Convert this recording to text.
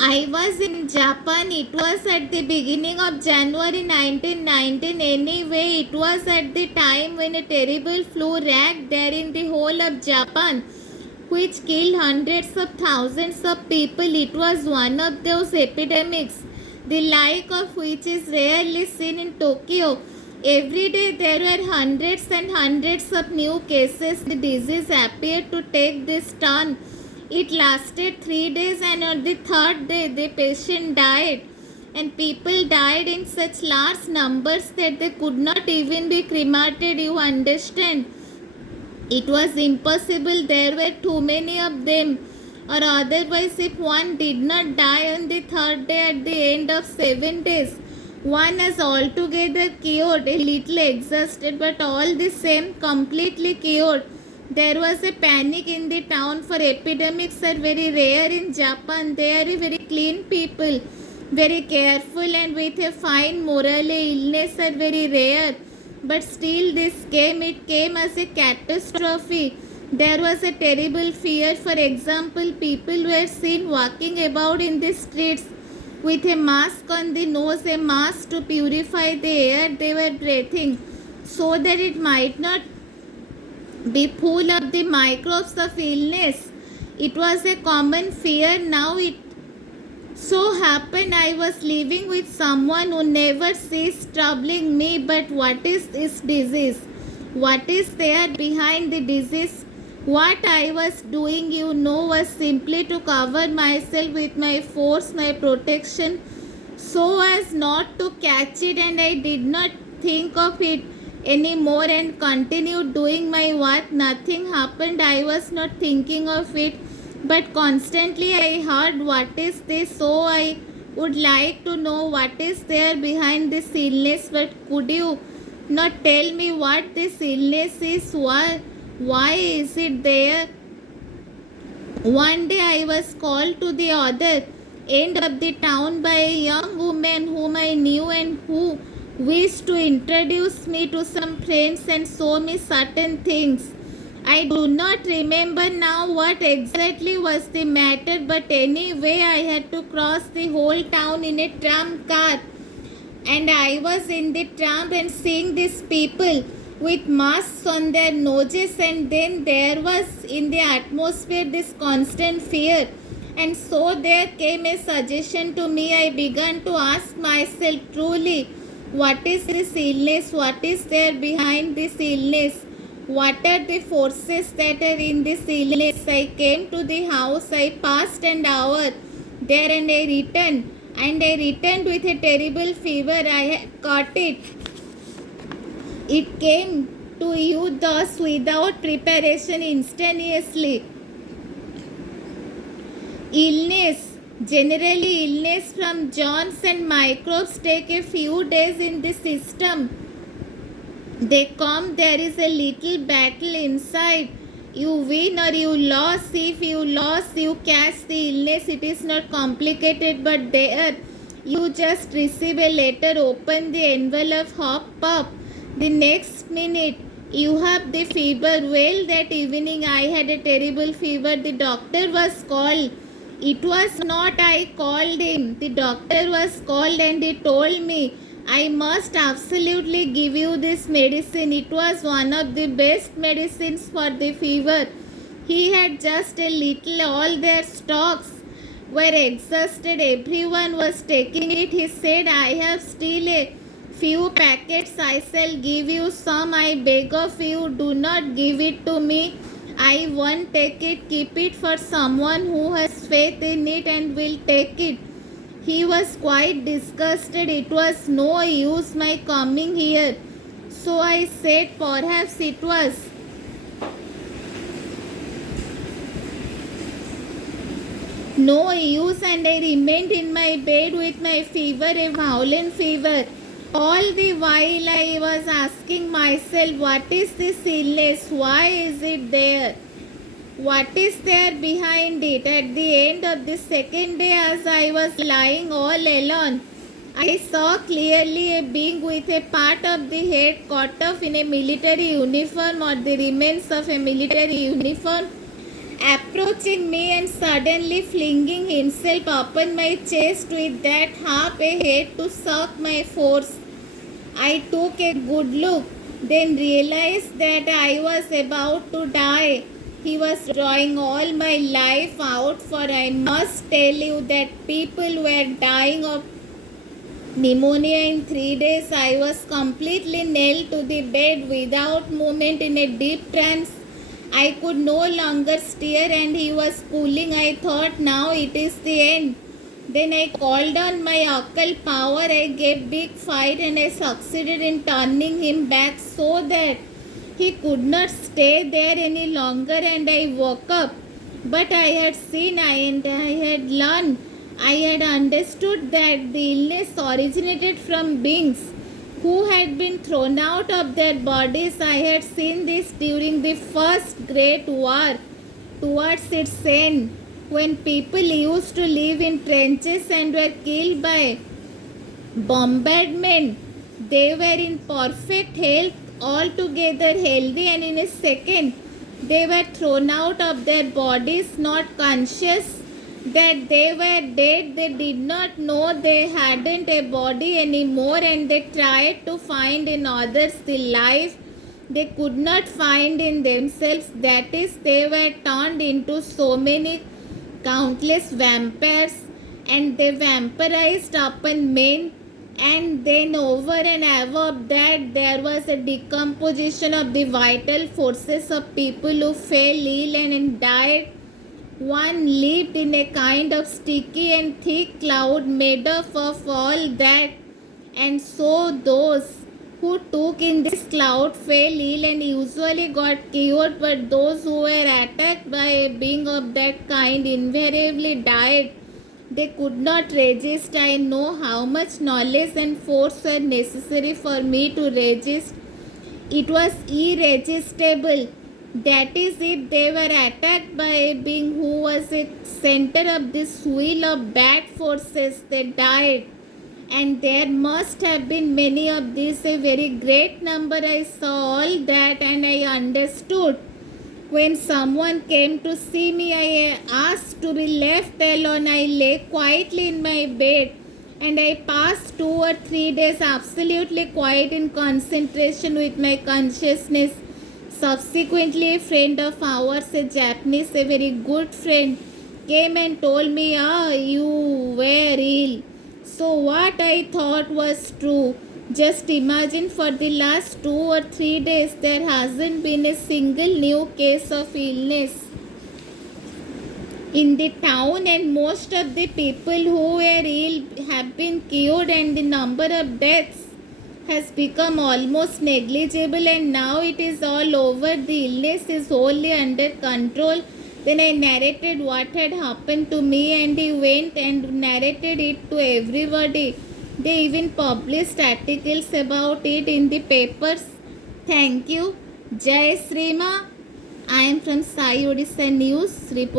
I was in Japan. It was at the beginning of January 1919. Anyway, it was at the time when a terrible flu racked there in the whole of Japan, which killed hundreds of thousands of people. It was one of those epidemics, the like of which is rarely seen in Tokyo. Every day there were hundreds and hundreds of new cases. The disease appeared to take this turn. It lasted 3 days, and on the third day, the patient died. And people died in such large numbers that they could not even be cremated, you understand. It was impossible, there were too many of them. Or otherwise, if one did not die on the third day at the end of 7 days, one is altogether cured, a little exhausted, but all the same completely cured. There was a panic in the town, for epidemics are very rare in Japan. They are a very clean people, very careful, and with a fine moral. Illness are very rare, but still this came. It came as a catastrophe. There was a terrible fear. For example, people were seen walking about in the streets with a mask on the nose, a mask to purify the air they were breathing, so that it might not be full of the microbes of illness. It was a common fear. Now it so happened I was living with someone who never ceased troubling me. But what is this disease? What is there behind the disease? What I was doing, was simply to cover myself with my force, my protection, so as not to catch it, and I did not think of it anymore and continued doing my work. Nothing happened. I was not thinking of it, but constantly I heard, what is this? So I would like to know what is there behind this illness. But could you not tell me what this illness is? Why is it there? One day I was called to the other end of the town by a young woman whom I knew and who wished to introduce me to some friends and show me certain things. I do not remember now what exactly was the matter, but anyway I had to cross the whole town in a tram car, and I was in the tram and seeing these people with masks on their noses, and then there was in the atmosphere this constant fear. And so there came a suggestion to me. I began to ask myself, truly, what is this illness? What is there behind this illness? What are the forces that are in this illness? I came to the house. I passed an hour there, and I returned. And I returned with a terrible fever. I had caught it. It came to you thus without preparation, instantaneously. Generally illness from germs and microbes take a few days in the system. They come, there is a little battle inside. You win or you lose. If you lose, you catch the illness. It is not complicated, but there you just receive a letter, open the envelope, hop up. The next minute you have the fever. Well, that evening I had a terrible fever. The doctor was called. It was not I called him. The doctor was called, and he told me, I must absolutely give you this medicine. It was one of the best medicines for the fever. He had just a little. All their stocks were exhausted. Everyone was taking it. He said, I have still a few packets. I shall give you some. I beg of you, do not give it to me. I won't take it. Keep it for someone who has faith in it and will take it. He was quite disgusted. It was no use my coming here. So I said, perhaps it was no use, and I remained in my bed with my fever, a violent fever. All the while I was asking myself, what is this illness? Why is it there? What is there behind it? At the end of the second day, as I was lying all alone, I saw clearly a being with a part of the head cut off in a military uniform, or the remains of a military uniform, approaching me and suddenly flinging himself upon my chest with that half a head to suck my force. I took a good look, then realized that I was about to die. He was drawing all my life out, for I must tell you that people were dying of pneumonia in 3 days. I was completely nailed to the bed without movement in a deep trance. I could no longer steer and he was pulling. I thought, now it is the end. Then I called on my occult power. I gave big fight and I succeeded in turning him back so that he could not stay there any longer, and I woke up. But I had seen and I had learned. I had understood that the illness originated from beings who had been thrown out of their bodies. I had seen this during the first great war towards its end, when people used to live in trenches and were killed by bombardment. They were in perfect health, altogether healthy, and in a second they were thrown out of their bodies, not conscious that they were dead. They did not know they hadn't a body anymore, and they tried to find in others the life they could not find in themselves. That is, they were turned into so many countless vampires, and they vampirized upon men. And then over and above that, there was a decomposition of the vital forces of people who fell ill and died. One lived in a kind of sticky and thick cloud made up of all that, and so those who took in this cloud fell ill and usually got cured, but those who were attacked by a being of that kind invariably died. They could not resist. I know how much knowledge and force were necessary for me to resist. It was irresistible. That is, if they were attacked by a being who was a center of this wheel of bad forces, they died. And there must have been many of these, a very great number. I saw all that and I understood. When someone came to see me, I asked to be left alone. I lay quietly in my bed and I passed 2 or 3 days absolutely quiet in concentration with my consciousness. Subsequently, a friend of ours, a Japanese, a very good friend, came and told me, you were ill. So what I thought was true. Just imagine, for the last 2 or 3 days there hasn't been a single new case of illness in the town, and most of the people who were ill have been cured, and the number of deaths has become almost negligible, and now it is all over. The illness is wholly under control. Then I narrated what had happened to me, and he went and narrated it to everybody. They even published articles about it in the papers. Thank you. Jai Sri Ma. I am from Sai Odisha News report.